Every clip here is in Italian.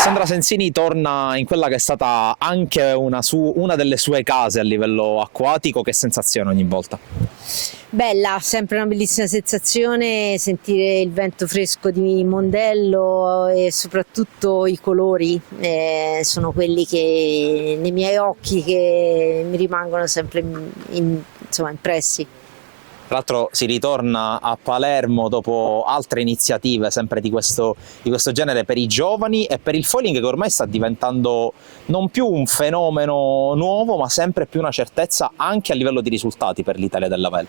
Alessandra Sensini torna in quella che è stata anche una delle sue case a livello acquatico. Che sensazione ogni volta? Bella, sempre una bellissima sensazione sentire il vento fresco di Mondello e soprattutto i colori, sono quelli che nei miei occhi che mi rimangono sempre insomma, impressi. Tra l'altro si ritorna a Palermo dopo altre iniziative sempre di questo genere per i giovani e per il foiling, che ormai sta diventando non più un fenomeno nuovo ma sempre più una certezza anche a livello di risultati per l'Italia della vela.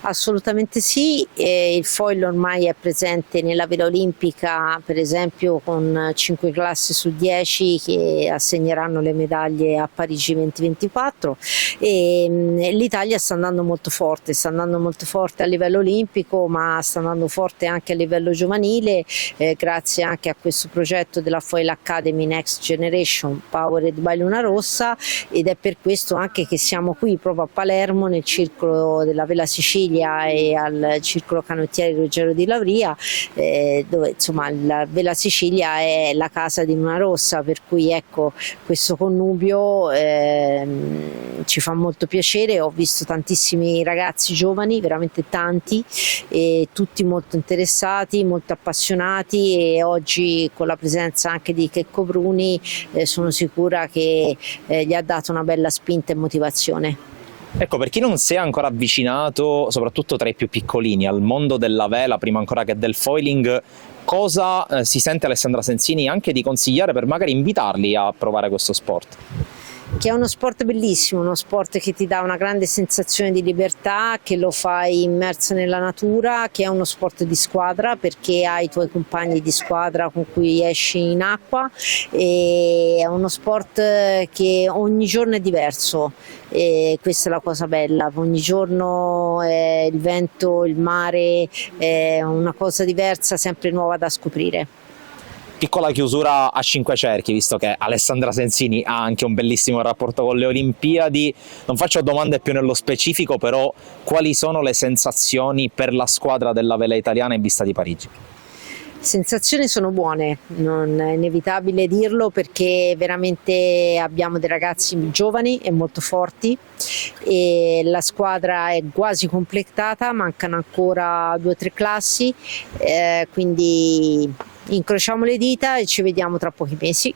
Assolutamente sì, il foil ormai è presente nella vela olimpica, per esempio con 5 classi su 10 che assegneranno le medaglie a Parigi 2024 e l'Italia sta andando molto forte a livello olimpico, ma sta andando forte anche a livello giovanile, grazie anche a questo progetto della Foil Academy Next Generation Powered by Luna Rossa, ed è per questo anche che siamo qui proprio a Palermo nel circolo della Vela Sicilia e al circolo canottieri Ruggero di Lavria, dove insomma la Vela Sicilia è la casa di Luna Rossa, per cui ecco questo connubio ci fa molto piacere. Ho visto tantissimi ragazzi giovani, veramente tanti, e tutti molto interessati, molto appassionati, e oggi con la presenza anche di Checco Bruni sono sicura che gli ha dato una bella spinta e motivazione. Ecco, per chi non si è ancora avvicinato, soprattutto tra i più piccolini, al mondo della vela, prima ancora che del foiling, cosa si sente Alessandra Sensini anche di consigliare per magari invitarli a provare questo sport? Che è uno sport bellissimo, uno sport che ti dà una grande sensazione di libertà, che lo fai immerso nella natura, che è uno sport di squadra perché hai i tuoi compagni di squadra con cui esci in acqua, e è uno sport che ogni giorno è diverso, e questa è la cosa bella, ogni giorno il vento, il mare, è una cosa diversa, sempre nuova da scoprire. Piccola chiusura a cinque cerchi, visto che Alessandra Sensini ha anche un bellissimo rapporto con le Olimpiadi. Non faccio domande più nello specifico, però quali sono le sensazioni per la squadra della vela italiana in vista di Parigi? Sensazioni sono buone, non è inevitabile dirlo, perché veramente abbiamo dei ragazzi giovani e molto forti e la squadra è quasi completata, mancano ancora 2 o 3 classi, quindi incrociamo le dita e ci vediamo tra pochi mesi.